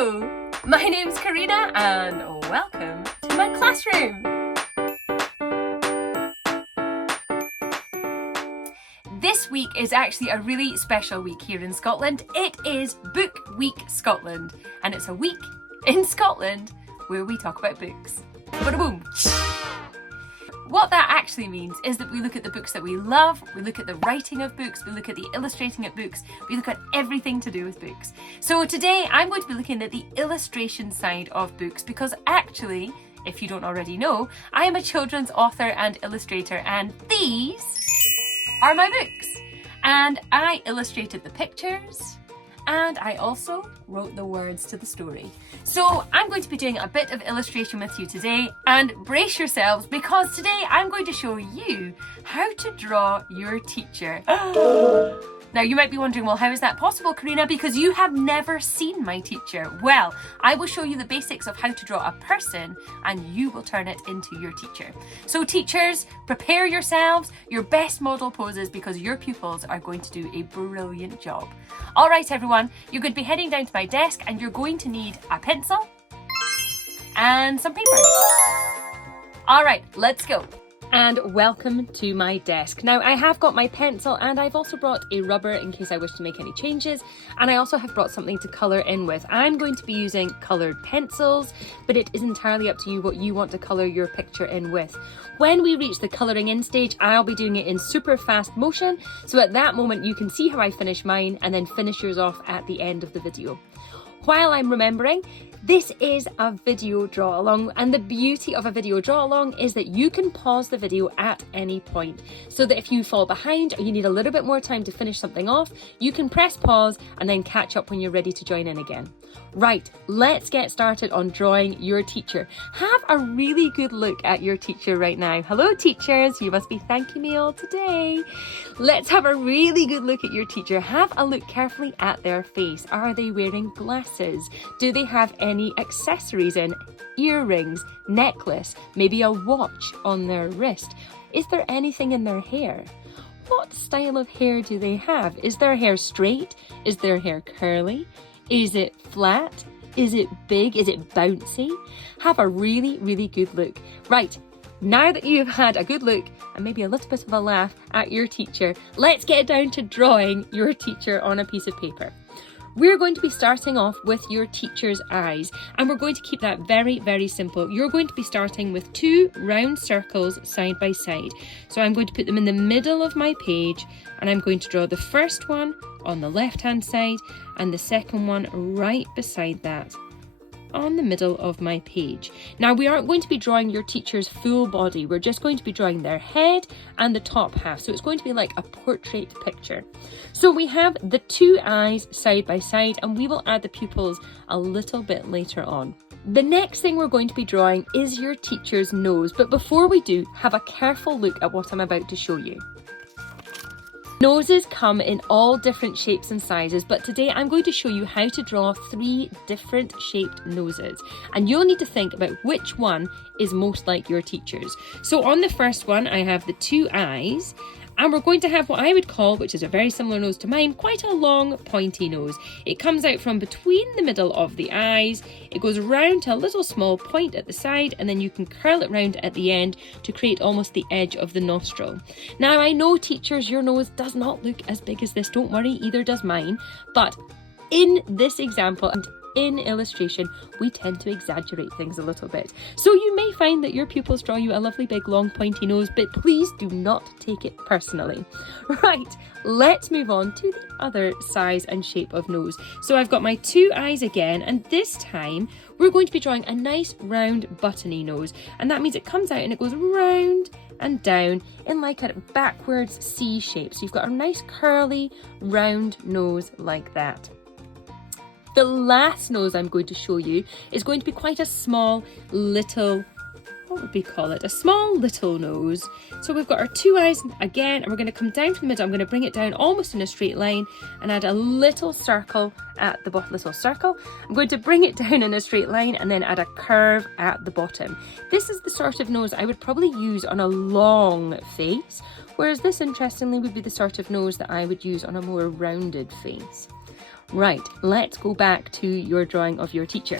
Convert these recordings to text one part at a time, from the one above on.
Hello, my name's Karina and welcome to my classroom. This week is actually a really special week here in Scotland. It is Book Week Scotland, and it's a week in Scotland where we talk about books. Ba-da-boom! What that actually means is that we look at the books that we love, we look at the writing of books, we look at the illustrating of books, we look at everything to do with books. So today I'm going to be looking at the illustration side of books because actually, if you don't already know, I am a children's author and illustrator, and these are my books. And I illustrated the pictures, and I also wrote the words to the story. So I'm going to be doing a bit of illustration with you today, and brace yourselves because today I'm going to show you how to draw your teacher. Now you might be wondering, well, how is that possible, Karina? Because you have never seen my teacher. Well, I will show you the basics of how to draw a person and you will turn it into your teacher. So teachers, prepare yourselves, your best model poses, because your pupils are going to do a brilliant job. All right, everyone, you're going to be heading down to my desk and you're going to need a pencil and some paper. All right, let's go. And welcome to my desk. Now I have got my pencil and I've also brought a rubber in case I wish to make any changes, and I also have brought something to colour in with. I'm going to be using coloured pencils, but it is entirely up to you what you want to colour your picture in with. When we reach the colouring in stage, I'll be doing it in super fast motion, so at that moment you can see how I finish mine and then finish yours off at the end of the video. While I'm remembering, this is a video draw along, and the beauty of a video draw along is that you can pause the video at any point, so that if you fall behind or you need a little bit more time to finish something off, you can press pause and then catch up when you're ready to join in again. Right, let's get started on drawing your teacher. Have a really good look at your teacher right now. Hello teachers, you must be thanking me all today. Let's have a really good look at your teacher. Have a look carefully at their face. Are they wearing glasses? Do they have any accessories in? Earrings, necklace, maybe a watch on their wrist? Is there anything in their hair? What style of hair do they have? Is their hair straight? Is their hair curly? Is it flat? Is it big? Is it bouncy? Have a really, really good look. Right, now that you've had a good look and maybe a little bit of a laugh at your teacher, let's get down to drawing your teacher on a piece of paper. We're going to be starting off with your teacher's eyes, and we're going to keep that very, very simple. You're going to be starting with two round circles side by side. So I'm going to put them in the middle of my page, and I'm going to draw the first one on the left-hand side and the second one right beside that on the middle of my page. Now we aren't going to be drawing your teacher's full body, we're just going to be drawing their head and the top half, so it's going to be like a portrait picture. So we have the two eyes side by side, and we will add the pupils a little bit later on. The next thing we're going to be drawing is your teacher's nose, but before we do, have a careful look at what I'm about to show you. Noses come in all different shapes and sizes, but today I'm going to show you how to draw 3 different shaped noses, and you'll need to think about which one is most like your teacher's. So on the first one I have the two eyes, and we're going to have what I would call, which is a very similar nose to mine, quite a long pointy nose. It comes out from between the middle of the eyes, it goes round to a little small point at the side, and then you can curl it round at the end to create almost the edge of the nostril. Now I know teachers, your nose does not look as big as this, don't worry, either does mine, but in this example and in illustration, we tend to exaggerate things a little bit. So you may find that your pupils draw you a lovely big long pointy nose, but please do not take it personally. Right, let's move on to the other size and shape of nose. So I've got my two eyes again, and this time we're going to be drawing a nice round buttony nose, and that means it comes out and it goes round and down in like a backwards C shape. So you've got a nice curly round nose like that. The last nose I'm going to show you is going to be quite a small little, what would we call it? A small little nose. So we've got our two eyes again, and we're going to come down from the middle. I'm going to bring it down almost in a straight line and add a little circle at the bottom, little circle. I'm going to bring it down in a straight line and then add a curve at the bottom. This is the sort of nose I would probably use on a long face, whereas this, interestingly, would be the sort of nose that I would use on a more rounded face. Right, let's go back to your drawing of your teacher.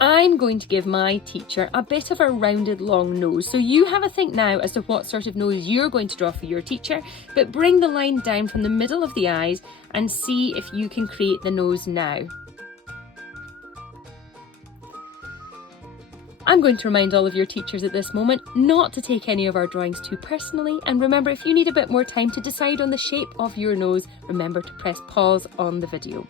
I'm going to give my teacher a bit of a rounded long nose. So you have a think now as to what sort of nose you're going to draw for your teacher, but bring the line down from the middle of the eyes and see if you can create the nose now. I'm going to remind all of your teachers at this moment not to take any of our drawings too personally, and remember, if you need a bit more time to decide on the shape of your nose, remember to press pause on the video.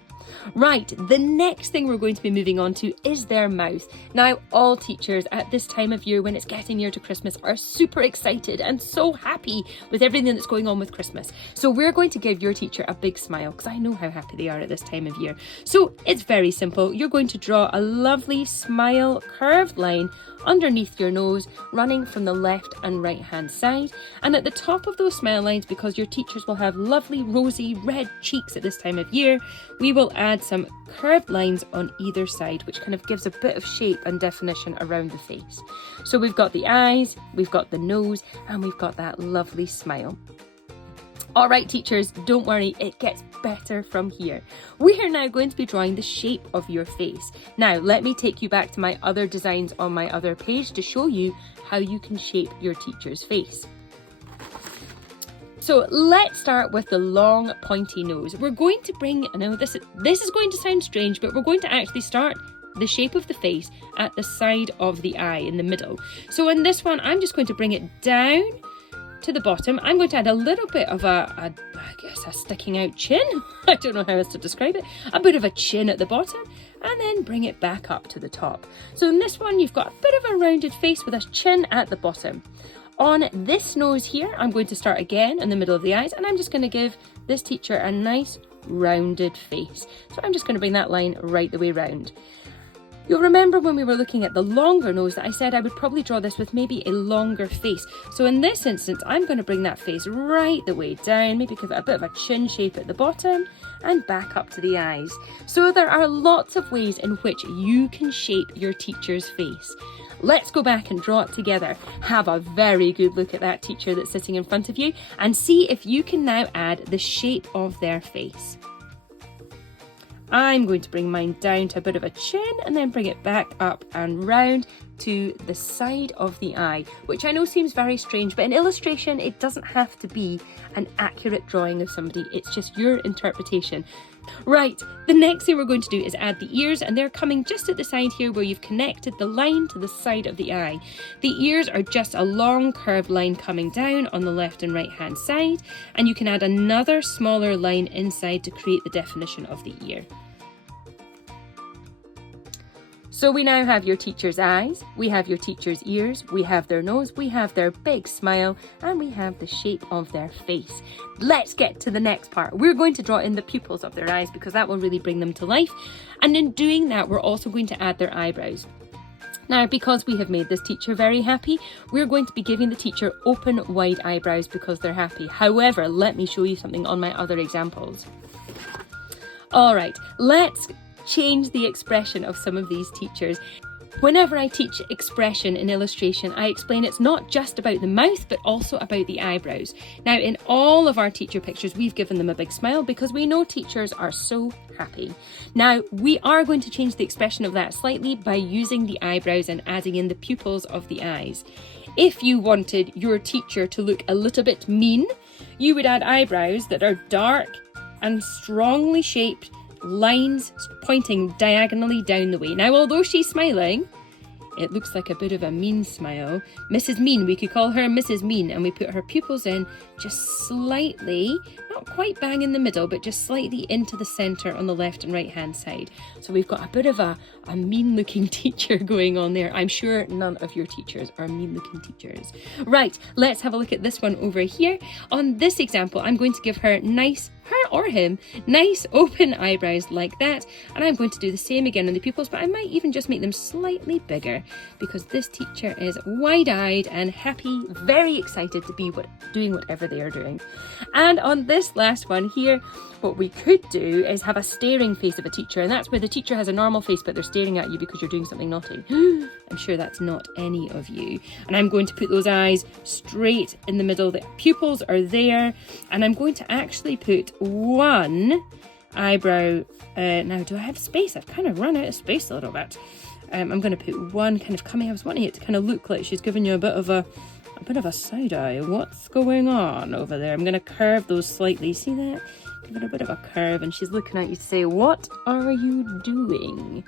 Right, the next thing we're going to be moving on to is their mouth. Now, all teachers at this time of year, when it's getting near to Christmas, are super excited and so happy with everything that's going on with Christmas. So we're going to give your teacher a big smile, because I know how happy they are at this time of year. So it's very simple. You're going to draw a lovely smile curved line underneath your nose, running from the left and right hand side. And at the top of those smile lines, because your teachers will have lovely rosy red cheeks at this time of year, we will add some curved lines on either side, which kind of gives a bit of shape and definition around the face. So we've got the eyes, we've got the nose, and we've got that lovely smile. All right, teachers, don't worry, it gets better from here. We are now going to be drawing the shape of your face. Now, let me take you back to my other designs on my other page to show you how you can shape your teacher's face. So let's start with the long pointy nose. We're going to bring, I know this is going to sound strange, but we're going to actually start the shape of the face at the side of the eye in the middle. So in this one, I'm just going to bring it down to the bottom. I'm going to add a little bit of I guess a sticking out chin. I don't know how else to describe it. A bit of a chin at the bottom, and then bring it back up to the top. So in this one, you've got a bit of a rounded face with a chin at the bottom. On this nose here, I'm going to start again in the middle of the eyes, and I'm just going to give this teacher a nice rounded face. So I'm just going to bring that line right the way round. You'll remember when we were looking at the longer nose that I said I would probably draw this with maybe a longer face. So in this instance, I'm going to bring that face right the way down, maybe give it a bit of a chin shape at the bottom and back up to the eyes. So there are lots of ways in which you can shape your teacher's face. Let's go back and draw it together. Have a very good look at that teacher that's sitting in front of you and see if you can now add the shape of their face. I'm going to bring mine down to a bit of a chin and then bring it back up and round to the side of the eye, which I know seems very strange, but in illustration, it doesn't have to be an accurate drawing of somebody. It's just your interpretation. Right, the next thing we're going to do is add the ears, and they're coming just at the side here where you've connected the line to the side of the eye. The ears are just a long curved line coming down on the left and right hand side, and you can add another smaller line inside to create the definition of the ear. So we now have your teacher's eyes, we have your teacher's ears, we have their nose, we have their big smile, and we have the shape of their face. Let's get to the next part. We're going to draw in the pupils of their eyes because that will really bring them to life. And in doing that, we're also going to add their eyebrows. Now, because we have made this teacher very happy, we're going to be giving the teacher open, wide eyebrows because they're happy. However, let me show you something on my other examples. All right, let's change the expression of some of these teachers. Whenever I teach expression in illustration, I explain it's not just about the mouth, but also about the eyebrows. Now, in all of our teacher pictures, we've given them a big smile because we know teachers are so happy. Now, we are going to change the expression of that slightly by using the eyebrows and adding in the pupils of the eyes. If you wanted your teacher to look a little bit mean, you would add eyebrows that are dark and strongly shaped lines pointing diagonally down the way. Now, although she's smiling, it looks like a bit of a mean smile. Mrs. Mean, we could call her Mrs. Mean, and we put her pupils in just slightly, not quite bang in the middle, but just slightly into the centre on the left and right hand side. So we've got a bit of a mean looking teacher going on there. I'm sure none of your teachers are mean looking teachers. Right, let's have a look at this one over here. On this example, I'm going to give her her or him, nice open eyebrows like that. And I'm going to do the same again on the pupils, but I might even just make them slightly bigger because this teacher is wide-eyed and happy, very excited to be doing whatever they are doing. And on this last one here, what we could do is have a staring face of a teacher, and that's where the teacher has a normal face but they're staring at you because you're doing something naughty. I'm sure that's not any of you. And I'm going to put those eyes straight in the middle. The pupils are there, and I'm going to actually put one eyebrow. Now, do I have space? I've kind of run out of space a little bit. I'm going to put one kind of coming. I was wanting it to kind of look like she's giving you a bit of a side eye. What's going on over there? I'm going to curve those slightly. See that? Give it a bit of a curve, and she's looking at you to say, what are you doing?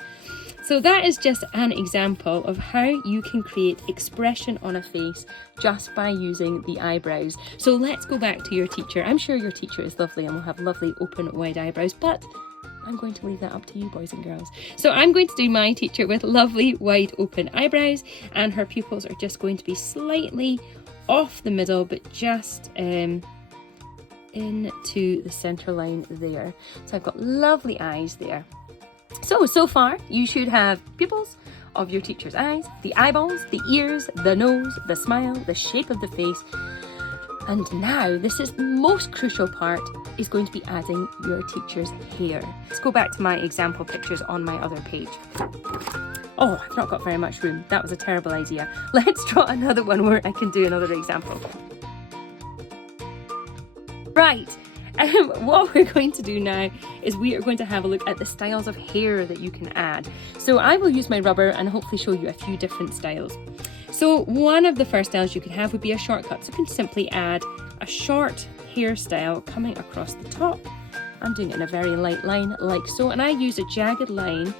So that is just an example of how you can create expression on a face just by using the eyebrows. So let's go back to your teacher. I'm sure your teacher is lovely and will have lovely open wide eyebrows, but I'm going to leave that up to you, boys and girls. So I'm going to do my teacher with lovely wide open eyebrows, and her pupils are just going to be slightly off the middle, but just into the center line there. So I've got lovely eyes there. So far you should have pupils of your teacher's eyes, the eyeballs, the ears, the nose, the smile, the shape of the face. And now, this is the most crucial part, is going to be adding your teacher's hair. Let's go back to my example pictures on my other page. Oh, I've not got very much room. That was a terrible idea. Let's draw another one where I can do another example. Right. What we're going to do now is we are going to have a look at the styles of hair that you can add. So I will use my rubber and hopefully show you a few different styles. So one of the first styles you could have would be a shortcut. So you can simply add a short hairstyle coming across the top. I'm doing it in a very light line like so, and I use a jagged line,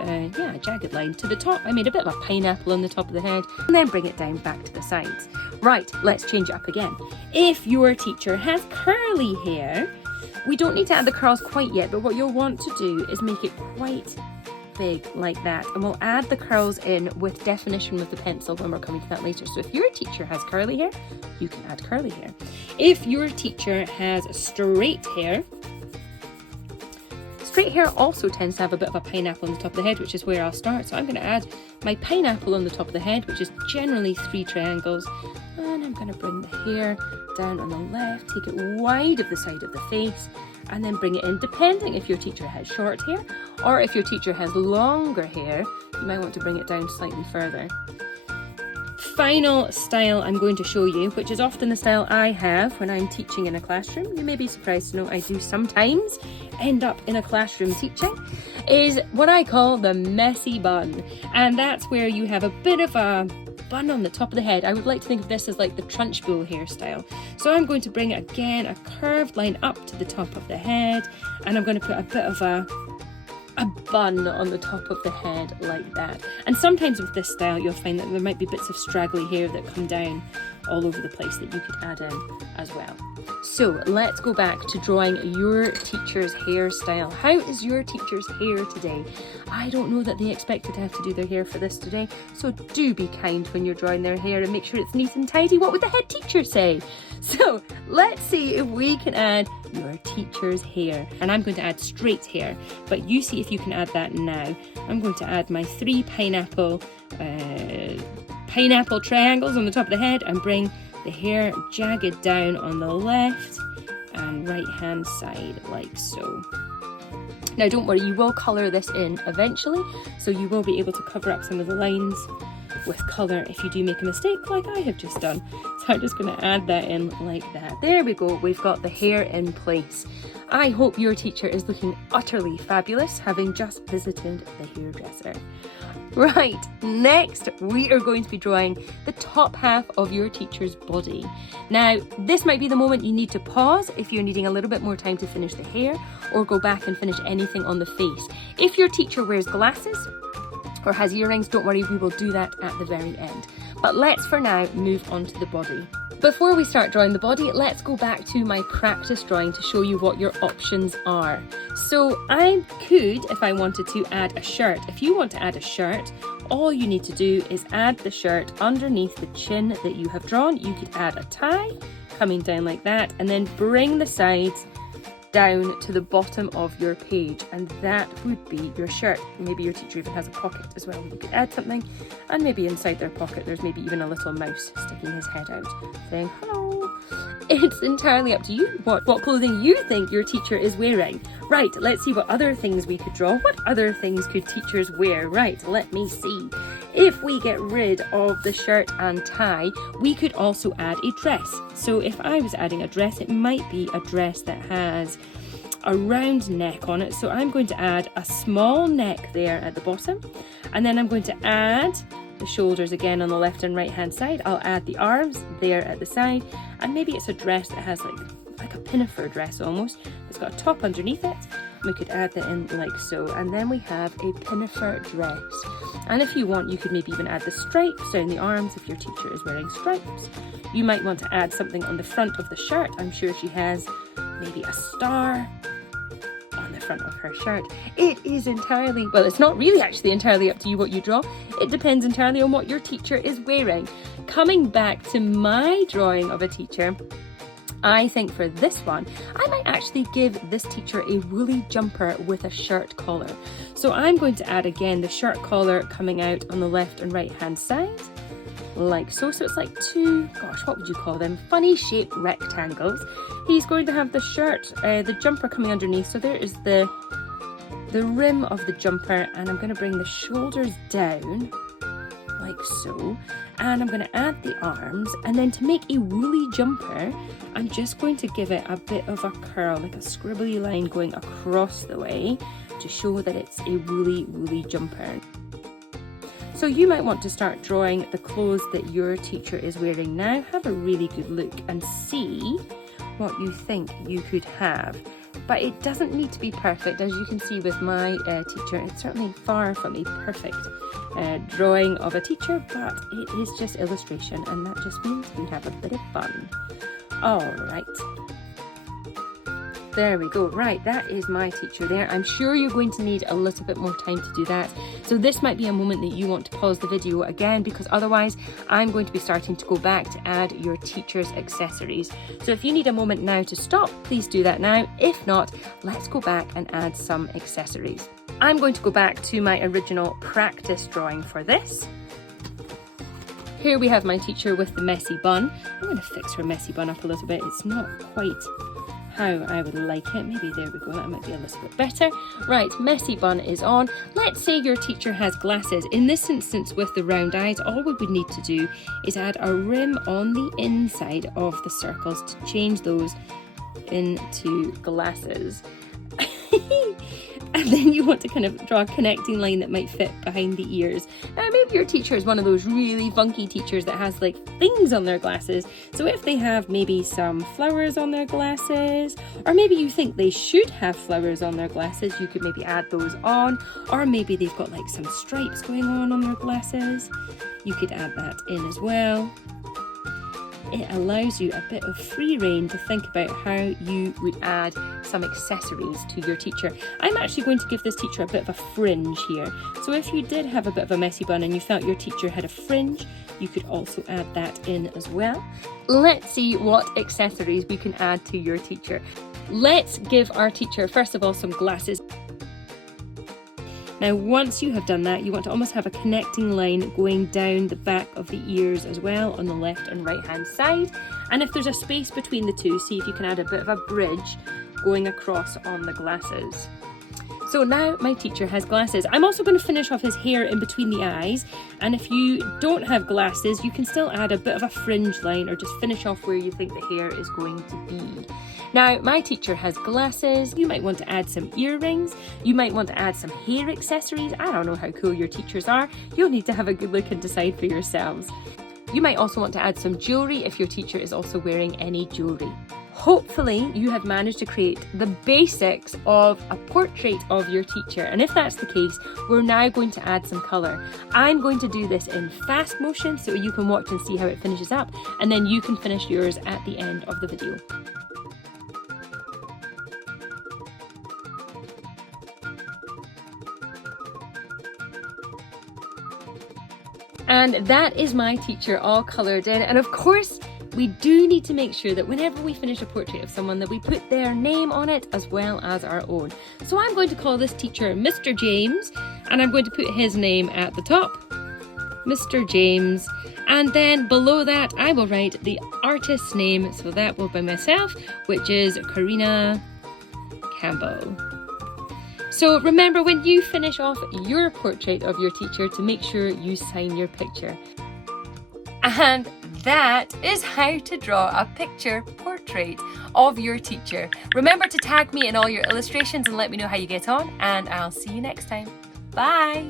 a jagged line to the top. I made a bit of a pineapple on the top of the head and then bring it down back to the sides. Right, let's change it up again. If your teacher has curly hair, we don't need to add the curls quite yet, but what you'll want to do is make it quite big like that, and we'll add the curls in with definition with the pencil when we're coming to that later. So if your teacher has curly hair, you can add curly hair. If your teacher has straight hair also tends to have a bit of a pineapple on the top of the head, which is where I'll start. So I'm going to add my pineapple on the top of the head, which is generally 3 triangles, and I'm going to bring the hair down on the left, take it wide of the side of the face, and then bring it in, depending if your teacher has short hair or if your teacher has longer hair, you might want to bring it down slightly further. Final style I'm going to show you, which is often the style I have when I'm teaching in a classroom, you may be surprised to know I do sometimes end up in a classroom teaching, is what I call the messy bun. And that's where you have a bit of a bun on the top of the head. I would like to think of this as like the Trunchbull hairstyle. So I'm going to bring it again, a curved line up to the top of the head, and I'm going to put a bit of a bun on the top of the head like that. And sometimes with this style you'll find that there might be bits of straggly hair that come down all over the place that you could add in as well. So let's go back to drawing your teacher's hairstyle. How is your teacher's hair today? I don't know that they expected to have to do their hair for this today, so do be kind when you're drawing their hair and make sure it's neat and tidy. What would the head teacher say? So let's see if we can add your teacher's hair. And I'm going to add straight hair, but you see if you can add that now. I'm going to add my 3 pineapple triangles on the top of the head and bring the hair jagged down on the left and right hand side like so. Now don't worry, you will colour this in eventually, so you will be able to cover up some of the lines with colour if you do make a mistake like I have just done. So I'm just going to add that in like that. There we go, we've got the hair in place. I hope your teacher is looking utterly fabulous, having just visited the hairdresser. Right, next we are going to be drawing the top half of your teacher's body. Now, this might be the moment you need to pause if you're needing a little bit more time to finish the hair, or go back and finish anything on the face. If your teacher wears glasses or has earrings, don't worry, we will do that at the very end. But let's for now move on to the body. Before we start drawing the body, let's go back to my practice drawing to show you what your options are. So I could, if I wanted to, add a shirt. If you want to add a shirt, all you need to do is add the shirt underneath the chin that you have drawn. You could add a tie coming down like that, and then bring the sides down to the bottom of your page, and that would be your shirt. Maybe your teacher even has a pocket as well. You could add something, and maybe inside their pocket there's maybe even a little mouse sticking his head out saying hello. It's entirely up to you what clothing you think your teacher is wearing. Right, let's see what other things we could draw. What other things could teachers wear? Right, let me see. If we get rid of the shirt and tie, we could also add a dress. So if I was adding a dress, it might be a dress that has a round neck on it. So I'm going to add a small neck there at the bottom, and then I'm going to add the shoulders again on the left and right hand side. I'll add the arms there at the side, and maybe it's a dress that has like a pinafore dress almost. It's got a top underneath it. We could add that in like so, and then we have a pinafore dress. And if you want, you could maybe even add the stripes down the arms if your teacher is wearing stripes. You might want to add something on the front of the shirt. I'm sure she has maybe a star on the front of her shirt. It is entirely, well, it's not really actually entirely up to you what you draw. It depends entirely on what your teacher is wearing. Coming back to my drawing of a teacher, I think for this one, I might actually give this teacher a woolly jumper with a shirt collar. So I'm going to add again the shirt collar coming out on the left and right hand side, like so. So it's like two, gosh, what would you call them? Funny shaped rectangles. He's going to have the shirt, the jumper coming underneath. So there is the rim of the jumper, and I'm going to bring the shoulders down like so, and I'm going to add the arms, and then to make a woolly jumper, I'm just going to give it a bit of a curl, like a scribbly line going across the way to show that it's a woolly jumper. So you might want to start drawing the clothes that your teacher is wearing now. Have a really good look and see what you think you could have. But it doesn't need to be perfect. As you can see with my teacher, it's certainly far from a perfect drawing of a teacher, but it is just illustration, and that just means we have a bit of fun. All right. There we go. Right, that is my teacher there. I'm sure you're going to need a little bit more time to do that. So this might be a moment that you want to pause the video again, because otherwise I'm going to be starting to go back to add your teacher's accessories. So if you need a moment now to stop, please do that now. If not, let's go back and add some accessories. I'm going to go back to my original practice drawing for this. Here we have my teacher with the messy bun. I'm going to fix her messy bun up a little bit. It's not quite how I would like it. Maybe there we go, that might be a little bit better. Right, messy bun is on. Let's say your teacher has glasses. In this instance with the round eyes, all we would need to do is add a rim on the inside of the circles to change those into glasses. And then you want to kind of draw a connecting line that might fit behind the ears. Now maybe your teacher is one of those really funky teachers that has like things on their glasses. So if they have maybe some flowers on their glasses, or maybe you think they should have flowers on their glasses, you could maybe add those on. Or maybe they've got like some stripes going on their glasses. You could add that in as well. It allows you a bit of free rein to think about how you would add some accessories to your teacher. I'm actually going to give this teacher a bit of a fringe here. So if you did have a bit of a messy bun and you felt your teacher had a fringe, you could also add that in as well. Let's see what accessories we can add to your teacher. Let's give our teacher, first of all, some glasses. Now, once you have done that, you want to almost have a connecting line going down the back of the ears as well on the left and right hand side. And if there's a space between the two, see if you can add a bit of a bridge going across on the glasses. So now my teacher has glasses. I'm also going to finish off his hair in between the eyes. And if you don't have glasses, you can still add a bit of a fringe line or just finish off where you think the hair is going to be. Now, my teacher has glasses. You might want to add some earrings. You might want to add some hair accessories. I don't know how cool your teachers are. You'll need to have a good look and decide for yourselves. You might also want to add some jewellery if your teacher is also wearing any jewellery. Hopefully you have managed to create the basics of a portrait of your teacher, and if that's the case, we're now going to add some colour. I'm going to do this in fast motion so you can watch and see how it finishes up, and then you can finish yours at the end of the video. And that is my teacher all coloured in, and of course we do need to make sure that whenever we finish a portrait of someone that we put their name on it as well as our own. So I'm going to call this teacher Mr. James, and I'm going to put his name at the top. Mr. James, and then below that I will write the artist's name, so that will be myself, which is Karina Campbell. So remember, when you finish off your portrait of your teacher, to make sure you sign your picture. And that is how to draw a picture portrait of your teacher. Remember to tag me in all your illustrations and let me know how you get on, and I'll see you next time. Bye!